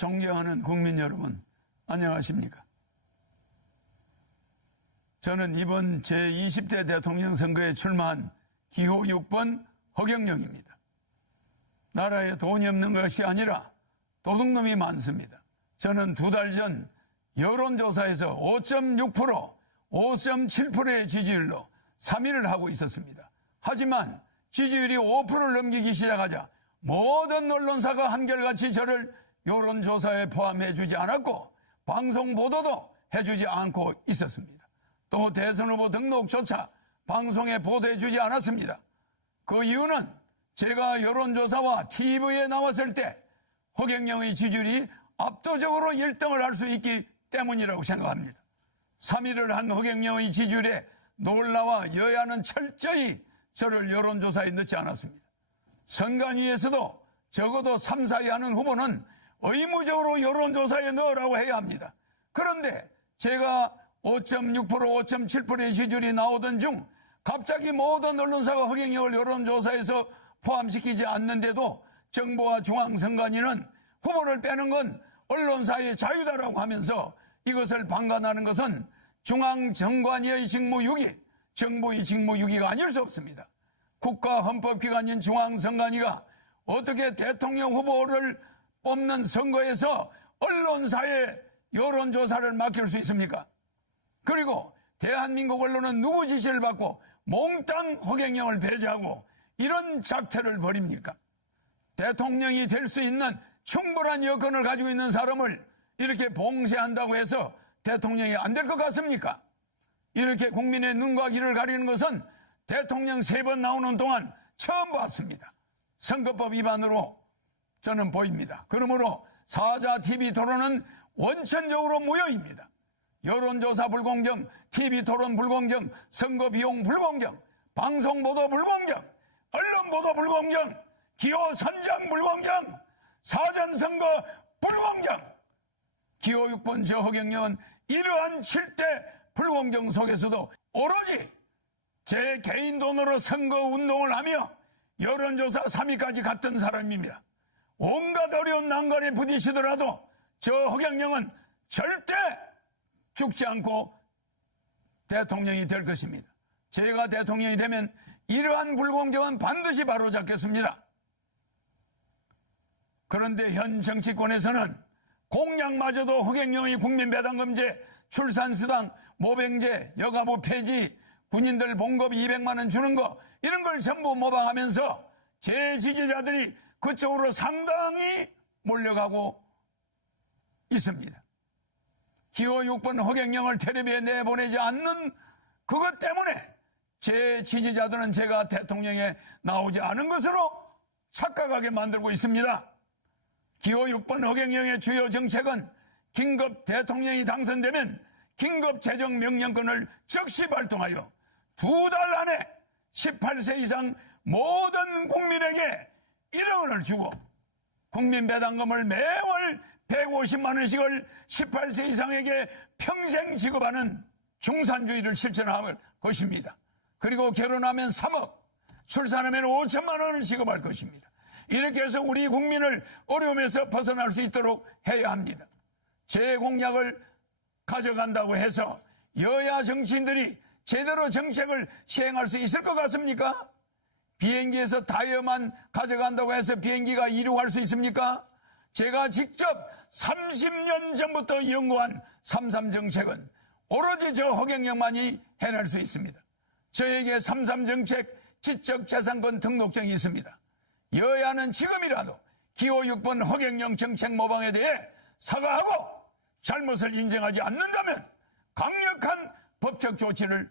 존경하는 국민 여러분, 안녕하십니까? 저는 이번 제20대 대통령 선거에 출마한 기호 6번 허경영입니다. 나라에 돈이 없는 것이 아니라 도둑놈이 많습니다. 저는 2달 전 여론조사에서 5.6%, 5.7%의 지지율로 3위를 하고 있었습니다. 하지만 지지율이 5%를 넘기기 시작하자 모든 언론사가 한결같이 저를 여론조사에 포함해주지 않았고 방송 보도도 해주지 않고 있었습니다. 또 대선 후보 등록조차 방송에 보도해주지 않았습니다. 그 이유는 제가 여론조사와 TV에 나왔을 때 허경영의 지지율이 압도적으로 1등을 할 수 있기 때문이라고 생각합니다. 3위를 한 허경영의 지지율에 놀라와 여야는 철저히 저를 여론조사에 넣지 않았습니다. 선관위에서도 적어도 3, 4위 하는 후보는 의무적으로 여론조사에 넣으라고 해야 합니다. 그런데 제가 5.6%, 5.7%의 지지율이 나오던 중 갑자기 모든 언론사가 허경영을 여론조사에서 포함시키지 않는데도 정부와 중앙선관위는 후보를 빼는 건 언론사의 자유다라고 하면서 이것을 방관하는 것은 중앙선관위의 직무유기, 정부의 직무유기가 아닐 수 없습니다. 국가헌법기관인 중앙선관위가 어떻게 대통령 후보를 뽑는 선거에서 언론사에 여론조사를 맡길 수 있습니까? 그리고 대한민국 언론은 누구 지시를 받고 몽땅 허경영을 배제하고 이런 작태를 벌입니까? 대통령이 될 수 있는 충분한 여건을 가지고 있는 사람을 이렇게 봉쇄한다고 해서 대통령이 안 될 것 같습니까? 이렇게 국민의 눈과 귀를 가리는 것은 대통령 3번 나오는 동안 처음 봤습니다. 선거법 위반으로 저는 보입니다. 그러므로 사자 TV 토론은 원천적으로 무효입니다. 여론조사 불공정, TV 토론 불공정, 선거 비용 불공정, 방송 보도 불공정, 언론 보도 불공정, 기호 선정 불공정, 사전선거 불공정. 기호 6번 저 허경영은 이러한 7대 불공정 속에서도 오로지 제 개인 돈으로 선거운동을 하며 여론조사 3위까지 갔던 사람입니다. 온갖 어려운 난관에 부딪히더라도 저 허경영은 절대 죽지 않고 대통령이 될 것입니다. 제가 대통령이 되면 이러한 불공정은 반드시 바로잡겠습니다. 그런데 현 정치권에서는 공약마저도 허경영의 국민배당금제, 출산수당, 모병제, 여가부 폐지, 군인들 봉급 200만 원 주는 거 이런 걸 전부 모방하면서 제 지지자들이 그쪽으로 상당히 몰려가고 있습니다. 기호 6번 허경영을 텔레비에 내보내지 않는 그것 때문에 제 지지자들은 제가 대통령에 나오지 않은 것으로 착각하게 만들고 있습니다. 기호 6번 허경영의 주요 정책은 긴급 대통령이 당선되면 긴급 재정 명령권을 즉시 발동하여 2달 안에 18세 이상 모든 국민에게 1억 원을 주고 국민배당금을 매월 150만 원씩을 18세 이상에게 평생 지급하는 중산주의를 실천할 것입니다. 그리고 결혼하면 3억, 출산하면 5천만 원을 지급할 것입니다. 이렇게 해서 우리 국민을 어려움에서 벗어날 수 있도록 해야 합니다. 제 공약을 가져간다고 해서 여야 정치인들이 제대로 정책을 시행할 수 있을 것 같습니까? 비행기에서 타이어만 가져간다고 해서 비행기가 이륙할 수 있습니까? 제가 직접 30년 전부터 연구한 3.3 정책은 오로지 저 허경영만이 해낼 수 있습니다. 저에게 3.3 정책 지적재산권 등록증이 있습니다. 여야는 지금이라도 기호 6번 허경영 정책 모방에 대해 사과하고 잘못을 인정하지 않는다면 강력한 법적 조치를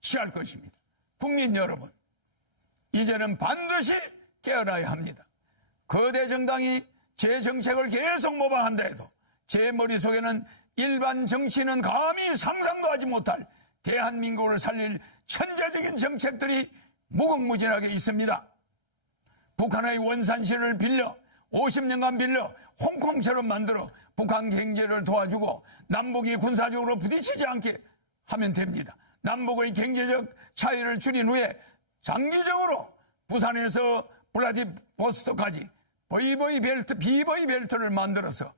취할 것입니다. 국민 여러분, 이제는 반드시 깨어나야 합니다. 거대 정당이 제 정책을 계속 모방한다 해도 제 머릿속에는 일반 정치인은 감히 상상도 하지 못할 대한민국을 살릴 천재적인 정책들이 무궁무진하게 있습니다. 북한의 원산시를 빌려 50년간 빌려 홍콩처럼 만들어 북한 경제를 도와주고 남북이 군사적으로 부딪히지 않게 하면 됩니다. 남북의 경제적 차이를 줄인 후에 장기적으로 부산에서 블라디보스토크까지 비버이 벨트를 만들어서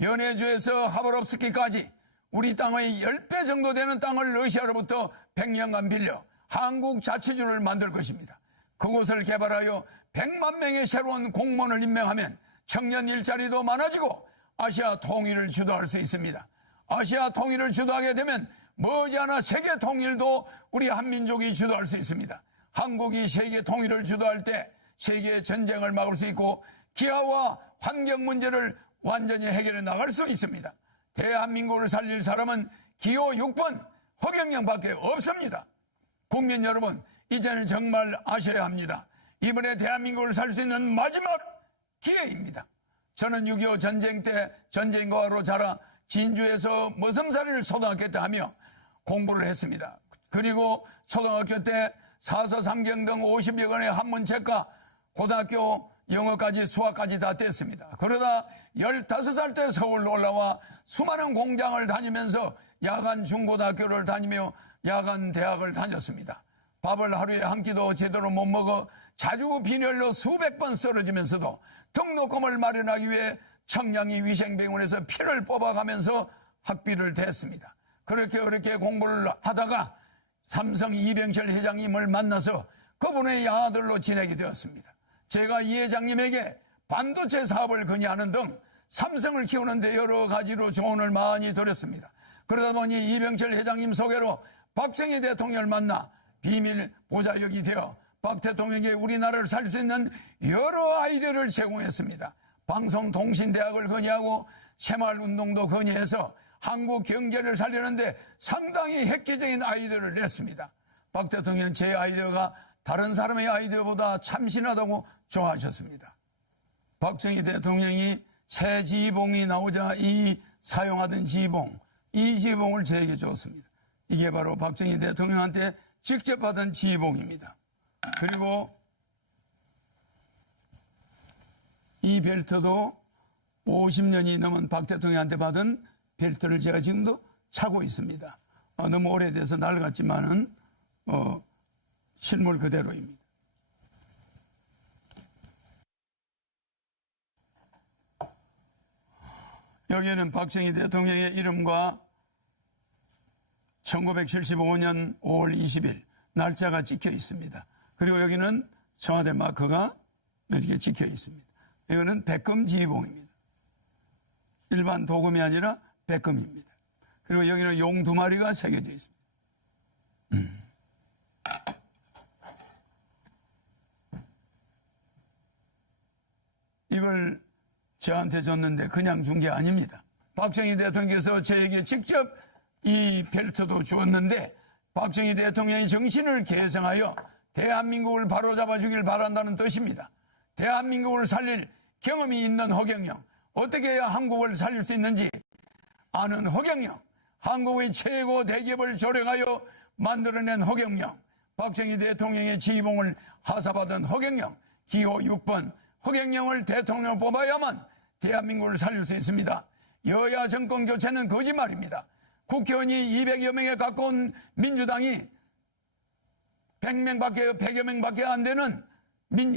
연해주에서 하바롭스키까지 우리 땅의 10배 정도 되는 땅을 러시아로부터 100년간 빌려 한국 자치주를 만들 것입니다. 그곳을 개발하여 100만 명의 새로운 공무원을 임명하면 청년 일자리도 많아지고 아시아 통일을 주도할 수 있습니다. 아시아 통일을 주도하게 되면 머지않아 세계 통일도 우리 한민족이 주도할 수 있습니다. 한국이 세계 통일을 주도할 때 세계 전쟁을 막을 수 있고 기아와 환경 문제를 완전히 해결해 나갈 수 있습니다. 대한민국을 살릴 사람은 기호 6번 허경영밖에 없습니다. 국민 여러분, 이제는 정말 아셔야 합니다. 이번에 대한민국을 살 수 있는 마지막 기회입니다. 저는 6.25 전쟁 때 전쟁과로 자라 진주에서 머슴살이를 초등학교 때 하며 공부를 했습니다. 그리고 초등학교 때 사서 삼경 등 50여 권의 한문책과 고등학교 영어까지 수학까지 다 뗐습니다. 그러다 15살 때 서울로 올라와 수많은 공장을 다니면서 야간 중고등학교를 다니며 야간 대학을 다녔습니다. 밥을 하루에 한 끼도 제대로 못 먹어 자주 빈혈로 수백 번 쓰러지면서도 등록금을 마련하기 위해 청량리 위생병원에서 피를 뽑아가면서 학비를 댔습니다. 그렇게 공부를 하다가 삼성 이병철 회장님을 만나서 그분의 아들로 지내게 되었습니다. 제가 이 회장님에게 반도체 사업을 건의하는 등 삼성을 키우는데 여러 가지로 조언을 많이 드렸습니다. 그러다 보니 이병철 회장님 소개로 박정희 대통령을 만나 비밀 보좌역이 되어 박 대통령에게 우리나라를 살릴 수 있는 여러 아이디어를 제공했습니다. 방송통신대학을 건의하고 새마을운동도 건의해서 한국 경제를 살리는데 상당히 획기적인 아이디어를 냈습니다. 박 대통령은 제 아이디어가 다른 사람의 아이디어보다 참신하다고 좋아하셨습니다. 박정희 대통령이 새 지휘봉이 나오자 사용하던 지휘봉, 이 지휘봉을 저에게 줬습니다. 이게 바로 박정희 대통령한테 직접 받은 지휘봉입니다. 그리고 이 벨트도 50년이 넘은 박 대통령한테 받은 벨트를 제가 지금도 차고 있습니다. 너무 오래돼서 낡았지만은 실물 그대로입니다. 여기에는 박정희 대통령의 이름과 1975년 5월 20일 날짜가 찍혀 있습니다. 그리고 여기는 청와대 마크가 이렇게 찍혀 있습니다. 이거는 백금 지휘봉입니다. 일반 도금이 아니라 백금입니다. 그리고 여기는 용 2마리가 새겨져 있습니다. 이걸 저한테 줬는데 그냥 준 게 아닙니다. 박정희 대통령께서 저에게 직접 이 벨트도 주었는데 박정희 대통령의 정신을 계승하여 대한민국을 바로잡아 주길 바란다는 뜻입니다. 대한민국을 살릴 경험이 있는 허경영, 어떻게 해야 한국을 살릴 수 있는지 아는 허경영, 한국의 최고 대기업을 조력하여 만들어낸 허경영, 박정희 대통령의 지휘봉을 하사받은 허경영, 기호 6번 허경영을 대통령으로 뽑아야만 대한민국을 살릴 수 있습니다. 여야 정권 교체는 거짓말입니다. 국회의원이 200여 명에 가까운 민주당이 100여 명밖에 안 되는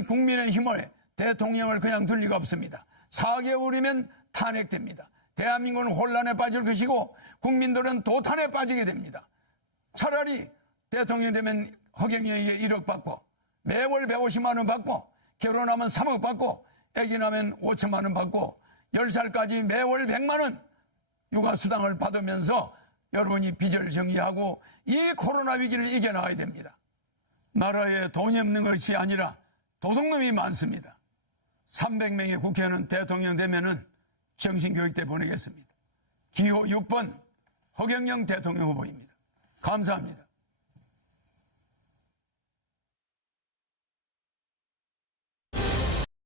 국민의힘을 대통령을 그냥 둘 리가 없습니다. 4개월이면 탄핵됩니다. 대한민국은 혼란에 빠질 것이고 국민들은 도탄에 빠지게 됩니다. 차라리 대통령 되면 허경영에게 1억 받고 매월 150만 원 받고 결혼하면 3억 받고 아기 나면 5천만 원 받고 10살까지 매월 100만 원 육아수당을 받으면서 여러분이 빚을 정리하고 이 코로나 위기를 이겨나가야 됩니다. 나라에 돈이 없는 것이 아니라 도둑놈이 많습니다. 300명의 국회의원은 대통령 되면은 정신교육대 보내겠습니다. 기호 6번 허경영 대통령 후보입니다. 감사합니다.